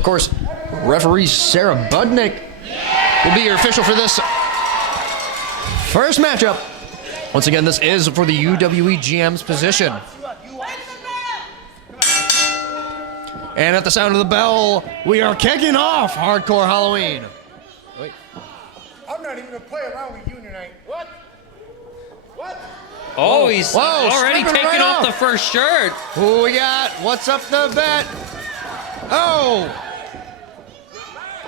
Of course, referee Sarah Budnick will be your official for this first matchup. Once again, this is for the UWE GM's position. And at the sound of the bell, we are kicking off Hardcore Halloween. Wait. I'm not even going to play around with you tonight. What? What? Oh, he's already taking right off off the first shirt. Who we got? What's up the bet? Oh!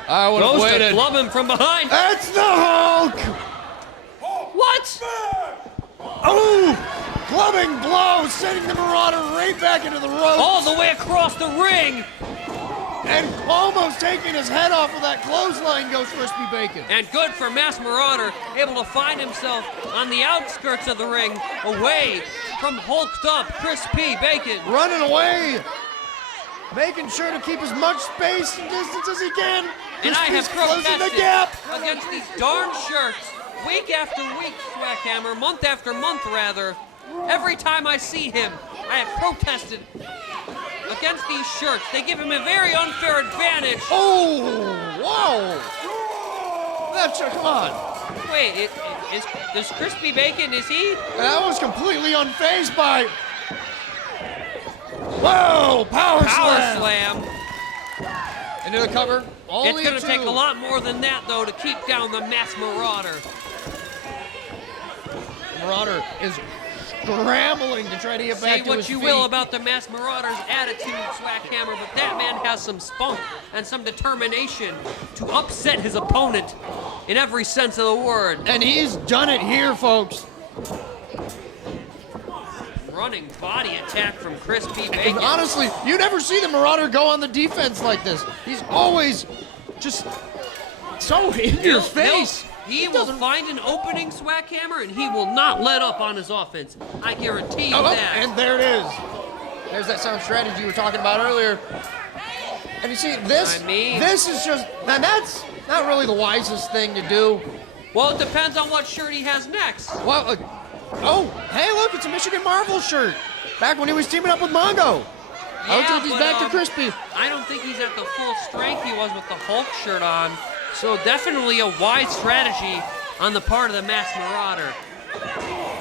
I would have Goes waited. to club him from behind. It's the Hulk! What? Oh! Clubbing blow, sending the Marauder right back into the ropes. All the way across the ring. And almost taking his head off of that clothesline goes Crispy Bacon. And good for Mass Marauder, able to find himself on the outskirts of the ring, away from hulked up Crispy Bacon. Running away, making sure to keep as much space and distance as he can. And I have Crispy's closing the protested gap against these darn shirts, week after week, Swackhammer, month after month rather. Every time I see him, I have protested against these shirts. They give him a very unfair advantage. Oh, whoa! That's come on. Wait, is Crispy Bacon, is he? That was completely unfazed by. Whoa! Power slam. Into the cover. Only It's going to two. take a lot more than that, though, to keep down the Mass Marauder. Marauder is scrambling to try to get back Say to his what you feet. will about the Mass Marauder's attitude, Swackhammer, but that man has some spunk and some determination to upset his opponent in every sense of the word. And he's done it here, folks. Running body attack from Crispy And Bacon. honestly, you never see the Marauder go on the defense like this. He's always just so in your face. He will find an opening, Swackhammer, and he will not let up on his offense. I guarantee you Oh, that. and there it is. There's that sound strategy you were talking about earlier. And you see, this is just, and that's not really the wisest thing to do. Well, it depends on what shirt he has next. Well, oh, hey, look, it's a Michigan Marvel shirt. Back when he was teaming up with Mongo. I don't think he's back to Crispy. I don't think he's at the full strength he was with the Hulk shirt on. So definitely a wise strategy on the part of the Mass Marauder.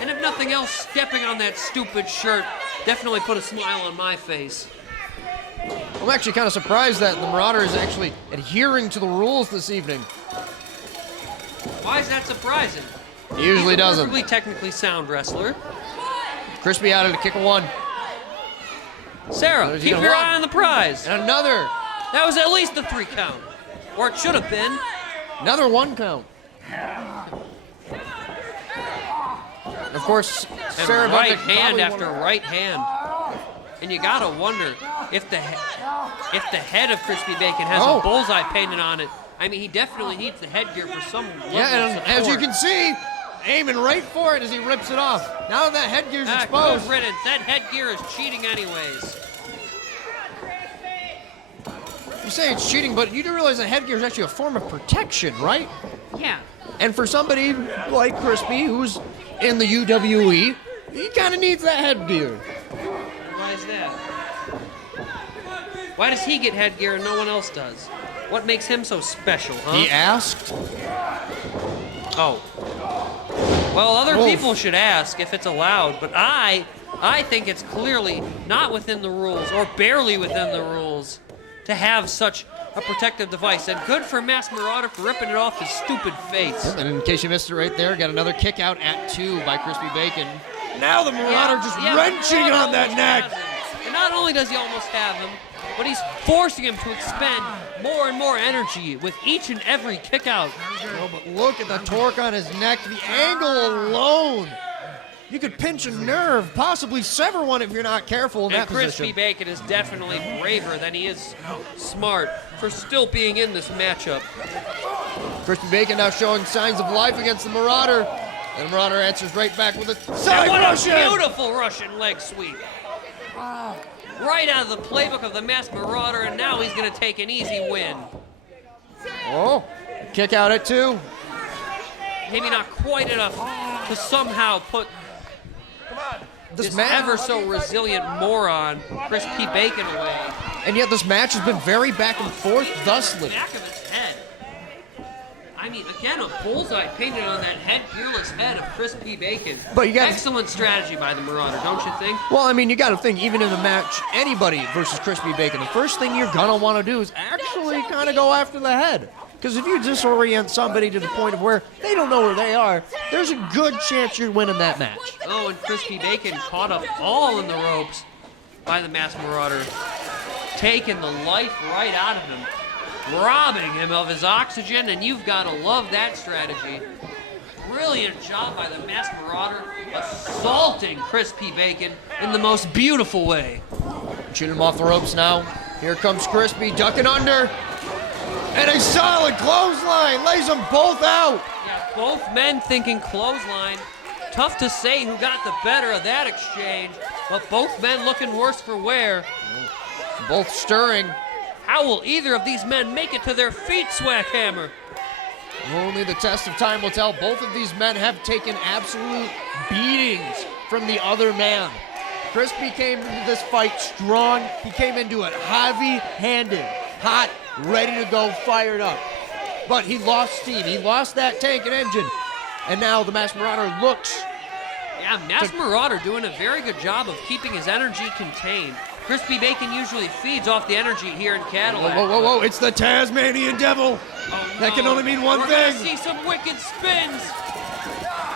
And if nothing else, stepping on that stupid shirt definitely put a smile on my face. I'm actually kind of surprised that the Marauder is actually adhering to the rules this evening. Why is that surprising? He usually doesn't. He's a perfectly technically sound wrestler. Crispy out at a kick of one. Sarah, keep your eye on the prize. And another. That was at least a 3 count. Or it should have been. Another 1 count. And of course, Sarah And right Budnick hand probably after right hand. And you gotta wonder if the head of Crispy Bacon has a bullseye painted on it. I mean, he definitely needs the headgear for some level and of as you support. can see, aiming right for it as he rips it off. Now that headgear's exposed. Good riddance. That headgear is cheating anyways. You say it's cheating, but you do realize that headgear is actually a form of protection, right? Yeah. And for somebody like Crispy, who's in the UWE, he kind of needs that headgear. Why is that? Why does he get headgear and no one else does? What makes him so special, huh? He asked. Oh. Well, other people should ask if it's allowed, but I think it's clearly not within the rules, or barely within the rules, to have such a protective device. And good for Mass Marauder for ripping it off his stupid face. And in case you missed it right there, got another kick out at 2 by Crispy Bacon. Now the Marauder wrenching on that neck. And not only does he almost have him, but he's forcing him to expend more and more energy with each and every kick out. Oh, but look at the torque on his neck. The angle alone. You could pinch a nerve, possibly sever one if you're not careful in that position. And Crispy Bacon is definitely braver than he is smart for still being in this matchup. Crispy Bacon now showing signs of life against the Marauder. And the Marauder answers right back with a side what Russian. a beautiful Russian leg sweep. Right out of the playbook of the Mass Marauder, and now he's going to take an easy win. Oh, kick out at 2. Maybe not quite enough to somehow put this ever so resilient moron, Crispy Bacon, away. And yet this match has been very back and forth thusly. Back of his head. I mean, again, a bullseye painted on that gearless head of Crispy Bacon. But you got excellent strategy by the Marauder, don't you think? Well, I mean, you got to think, even in the match, anybody versus Crispy Bacon, the first thing you're going to want to do is actually kind of go after the head. Because if you disorient somebody to the point of where they don't know where they are, there's a good chance you're winning that match. Oh, and Crispy Bacon caught up all in the ropes by the Masked Marauder, taking the life right out of him, robbing him of his oxygen, and you've got to love that strategy. Brilliant job by the Masked Marauder, assaulting Crispy Bacon in the most beautiful way. Shooting him off the ropes now. Here comes Crispy, ducking under. And a solid clothesline, lays them both out. Yeah, both men thinking clothesline. Tough to say who got the better of that exchange, but both men looking worse for wear. Both stirring. How will either of these men make it to their feet, Swackhammer? Only the test of time will tell. Both of these men have taken absolute beatings from the other man. Crispy came into this fight strong. He came into it heavy-handed, hot, ready to go, fired up. But he lost steam. He lost that tank and engine. And now the Masked Marauder looks. Yeah, Masked Marauder doing a very good job of keeping his energy contained. Crispy Bacon usually feeds off the energy here in Cadillac. Whoa, whoa, whoa, whoa. It's the Tasmanian Devil. Oh, no. That can only mean one We're thing. Gonna see some wicked spins.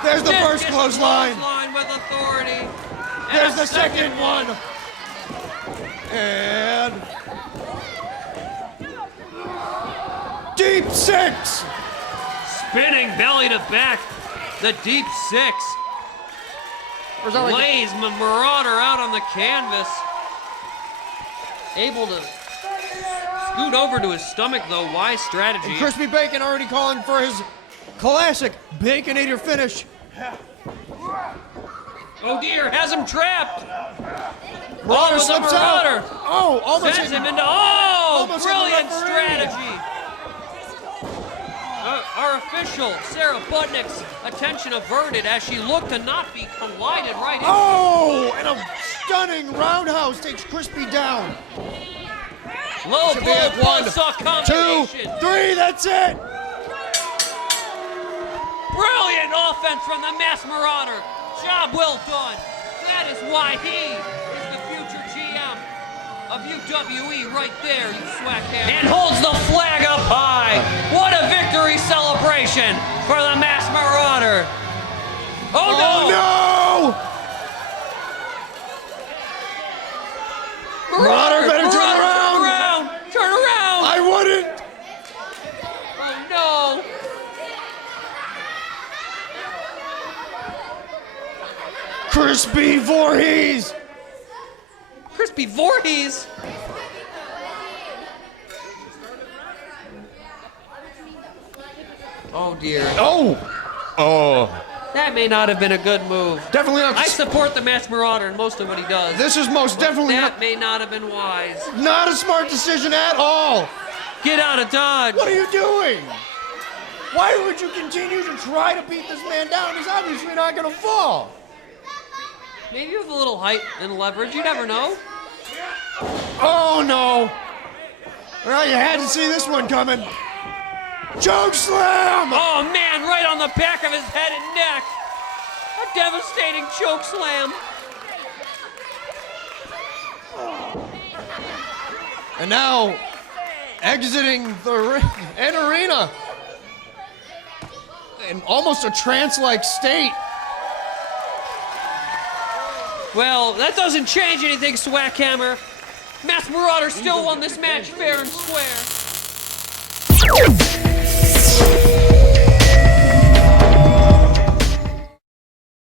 There's the first Vicious clothesline. with authority. There's And the a second one. And deep six. Spinning belly to back. The deep six. Lays Marauder out on the canvas. Able to scoot over to his stomach, though. Wise strategy. And Crispy Bacon already calling for his classic Baconator finish. Oh dear, has him trapped. Marauder with the slips Marauder. out. Oh, almost Sends hit him into, oh, Almost hit the brilliant referee. strategy. Our official, Sarah Budnick's attention averted as she looked to not be collided right into. Oh, and a stunning roundhouse takes Crispy down. Low Should be blow at one, buzzsaw 2, combination. 3, that's it. Brilliant offense from the Masked Marauder. Job well done. That is why he is the future GM of UWE right there, you swackhammer. And holds the flag up high. What a victory celebration for the Masked Marauder. Oh no! Marauder better turn around. Turn around. I wouldn't. Oh no. Crispy Voorhees. Crispy Voorhees. Oh dear. Oh. That may not have been a good move. Definitely not. I support the Masked Marauder in most of what he does. This is most definitely That may not have been wise. not a smart decision at all. Get out of Dodge. What are you doing? Why would you continue to try to beat this man down? He's obviously not going to fall. Maybe with a little height and leverage, you never know. Oh, no. Well, you had to see this one coming. Choke slam! Oh man, right on the back of his head and neck. A devastating choke slam. And now, exiting the arena in almost a trance-like state. Well, that doesn't change anything, Swackhammer. Masked Marauder still won this match fair and square.